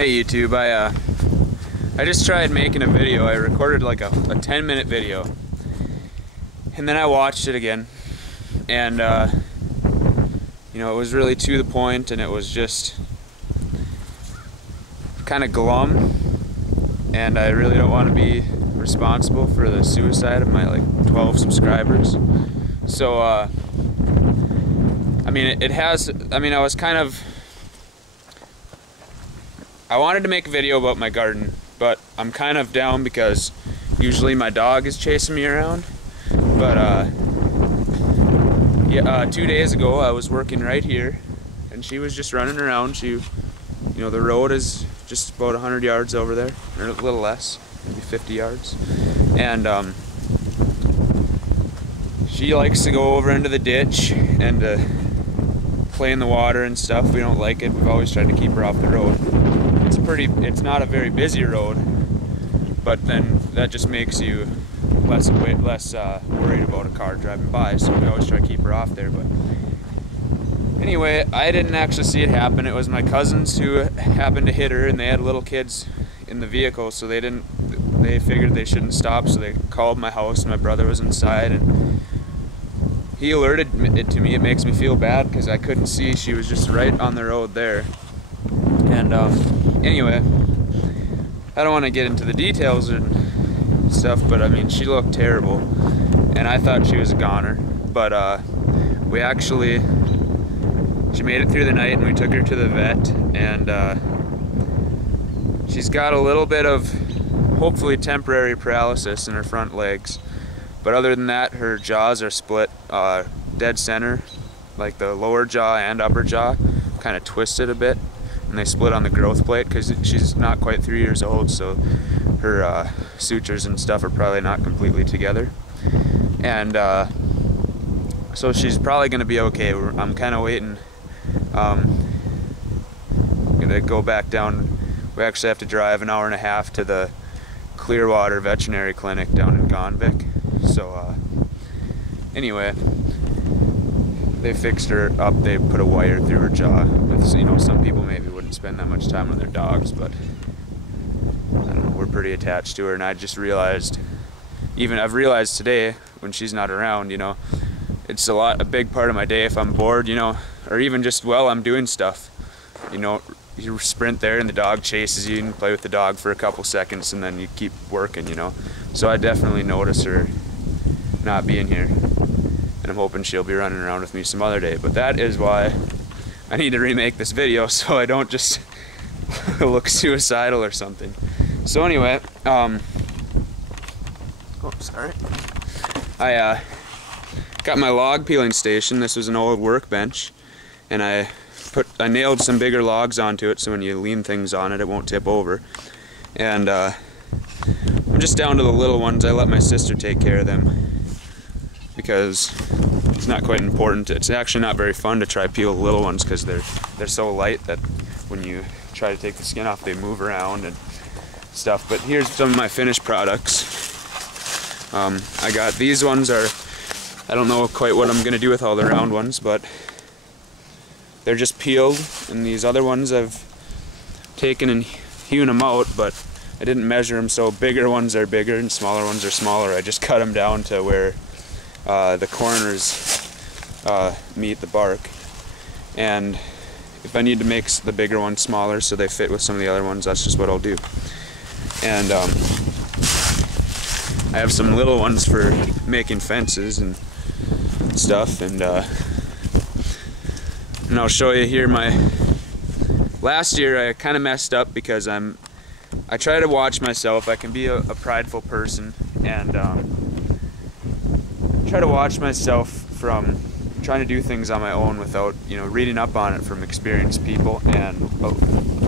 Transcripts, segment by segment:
Hey YouTube, I just tried making a video. I recorded like a 10-minute video, and then I watched it again, and you know, it was really to the point, and it was just kind of glum, and I really don't want to be responsible for the suicide of my like 12 subscribers. So I mean, I wanted to make a video about my garden, but I'm kind of down because usually my dog is chasing me around. But yeah, 2 days ago I was working right here, and she was just running around. You know, the road is just about 100 yards over there, or a little less, maybe 50 yards. And she likes to go over into the ditch and play in the water and stuff. We don't like it. We've always tried to keep her off the road. It's not a very busy road, but then that just makes you less worried about a car driving by, so we always try to keep her off there. But anyway, I didn't actually see it happen. It was my cousins who happened to hit her, and they had little kids in the vehicle, so they figured they shouldn't stop, so they called my house, and my brother was inside, and he alerted it to me. It makes me feel bad because I couldn't see. She was just right on the road there. And anyway, I don't want to get into the details and stuff, but I mean, she looked terrible, and I thought she was a goner. But she made it through the night, and we took her to the vet, and she's got a little bit of, hopefully temporary, paralysis in her front legs. But other than that, her jaws are split dead center, like the lower jaw and upper jaw kind of twisted a bit, and they split on the growth plate because she's not quite 3 years old, so her sutures and stuff are probably not completely together. And so she's probably going to be okay. I'm kind of waiting. I'm going to go back down. We actually have to drive an hour and a half to the Clearwater Veterinary Clinic down in Gonvick. So anyway, they fixed her up. They put a wire through her jaw. You know, some people maybe wouldn't spend that much time on their dogs, but I don't know, we're pretty attached to her. And I just realized, I've realized today when she's not around, you know, it's a big part of my day if I'm bored, you know, or even just while I'm doing stuff. You know, you sprint there and the dog chases you, and play with the dog for a couple seconds, and then you keep working, you know. So I definitely notice her not being here, and I'm hoping she'll be running around with me some other day. But that is why I need to remake this video, so I don't just look suicidal or something. So anyway, oh sorry, I got my log peeling station. This was an old workbench, and I nailed some bigger logs onto it, so when you lean things on it, it won't tip over. And I'm just down to the little ones. I let my sister take care of them because it's not quite important. It's actually not very fun to try peel the little ones because they're so light that when you try to take the skin off, they move around and stuff. But here's some of my finished products. I got these ones. I don't know quite what I'm gonna do with all the round ones, but they're just peeled, and these other ones I've taken and hewn them out, but I didn't measure them, so bigger ones are bigger and smaller ones are smaller. I just cut them down to where the corners meet the bark, and if I need to make the bigger ones smaller so they fit with some of the other ones, that's just what I'll do. And I have some little ones for making fences and stuff, and I'll show you here last year I kind of messed up because I try to watch myself. I can be a prideful person, and try to watch myself from trying to do things on my own without, you know, reading up on it from experienced people. And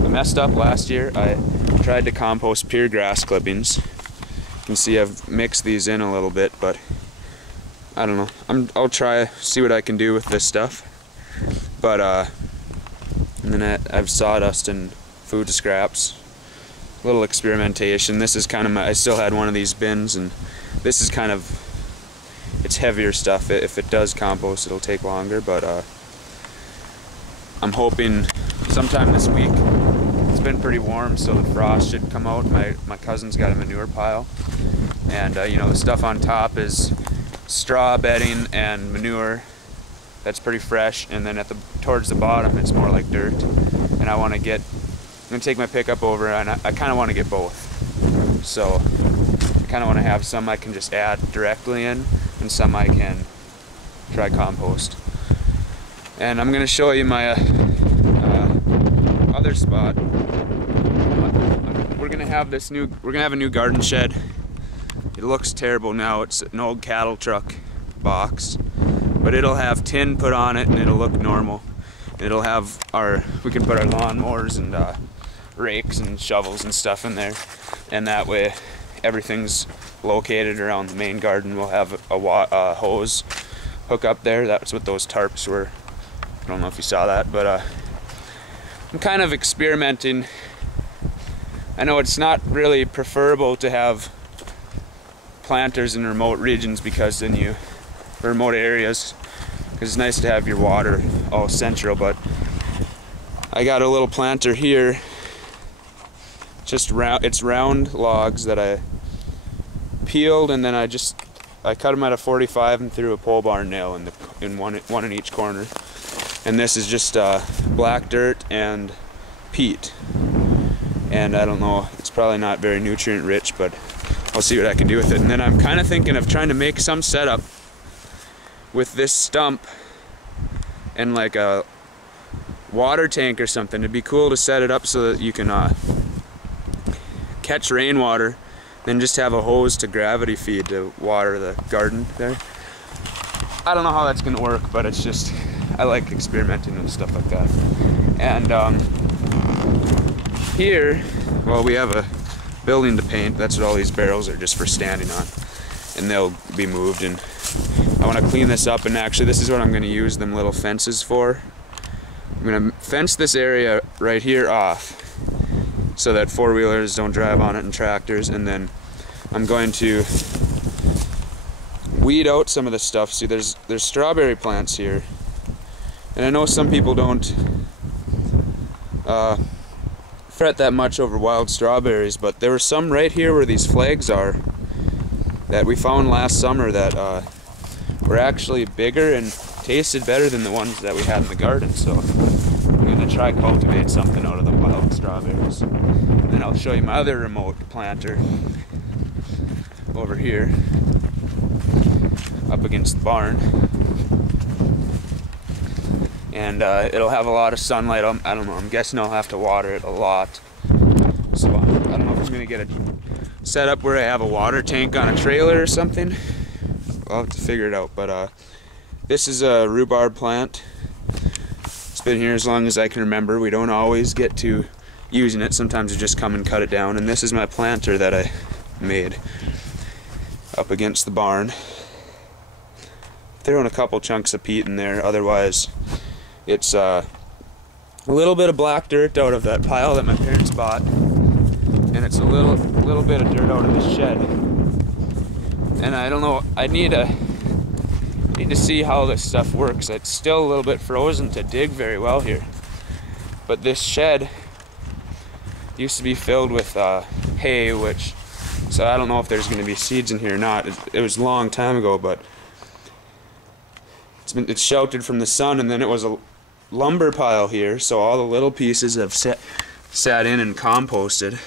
I messed up last year. I tried to compost pure grass clippings. You can see I've mixed these in a little bit, but I don't know. I'll try, see what I can do with this stuff. But and then I have sawdust and food scraps. A little experimentation. This is kind of I still had one of these bins, and this is kind of, it's heavier stuff. If it does compost, it'll take longer, but I'm hoping sometime this week. It's been pretty warm, so the frost should come out. My cousin's got a manure pile, and you know, the stuff on top is straw bedding and manure that's pretty fresh, and then towards the bottom it's more like dirt. And I'm gonna take my pickup over, and I kind of want to get both. So I kind of want to have some I can just add directly in, and some I can try compost. And I'm gonna show you my other spot. We're gonna have a new garden shed. It looks terrible now. It's an old cattle truck box, but it'll have tin put on it, and it'll look normal. It'll have we can put our lawnmowers and rakes and shovels and stuff in there, and that way everything's located around the main garden. We'll have a hose hook up there. That's what those tarps were. I don't know if you saw that, but I'm kind of experimenting. I know it's not really preferable to have planters in remote regions, remote areas, because it's nice to have your water all central, but I got a little planter here. It's round logs that I peeled, and then I cut them at a 45 and threw a pole barn nail in one in each corner. And this is just black dirt and peat. And I don't know, it's probably not very nutrient rich, but I'll see what I can do with it. And then I'm kind of thinking of trying to make some setup with this stump and like a water tank or something. It'd be cool to set it up so that you can catch rainwater, then just have a hose to gravity feed to water the garden there. I don't know how that's gonna work, but it's just, I like experimenting with stuff like that. And here, well, we have a building to paint. That's what all these barrels are just for standing on, and they'll be moved. And I want to clean this up, and actually this is what I'm going to use them little fences for. I'm going to fence this area right here off so that four-wheelers don't drive on it and tractors, and then I'm going to weed out some of the stuff. See, there's strawberry plants here, and I know some people don't fret that much over wild strawberries, but there were some right here where these flags are that we found last summer that were actually bigger and tasted better than the ones that we had in the garden. So I'm going to try cultivate something out of the wild strawberries. And then I'll show you my other remote planter over here up against the barn. And it'll have a lot of sunlight. I don't know, I'm guessing I'll have to water it a lot. So I don't know if I'm going to get it set up where I have a water tank on a trailer or something. I'll have to figure it out. But this is a rhubarb plant. It's been here as long as I can remember. We don't always get to using it. Sometimes we just come and cut it down. And this is my planter that I made up against the barn. Throwing a couple chunks of peat in there. Otherwise, it's a little bit of black dirt out of that pile that my parents bought, and it's a little bit of dirt out of this shed. And I don't know, I need to see how this stuff works. It's still a little bit frozen to dig very well here, but this shed used to be filled with hay, so I don't know if there's going to be seeds in here or not. It was a long time ago, but it's sheltered from the sun, and then it was a lumber pile here, so all the little pieces have sat in and composted.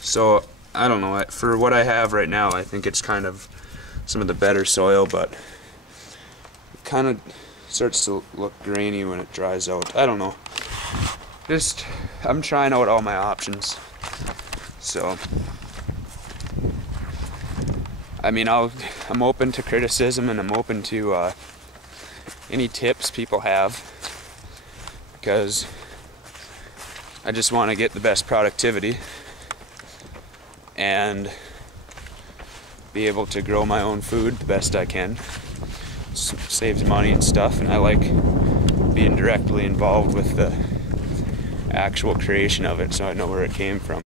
So I don't know, for what I have right now, I think it's kind of some of the better soil, but it kind of starts to look grainy when it dries out. I don't know, I'm trying out all my options. So I mean, I'm open to criticism, and I'm open to any tips people have, because I just want to get the best productivity and be able to grow my own food the best I can. Saves money and stuff, and I like being directly involved with the actual creation of it, so I know where it came from.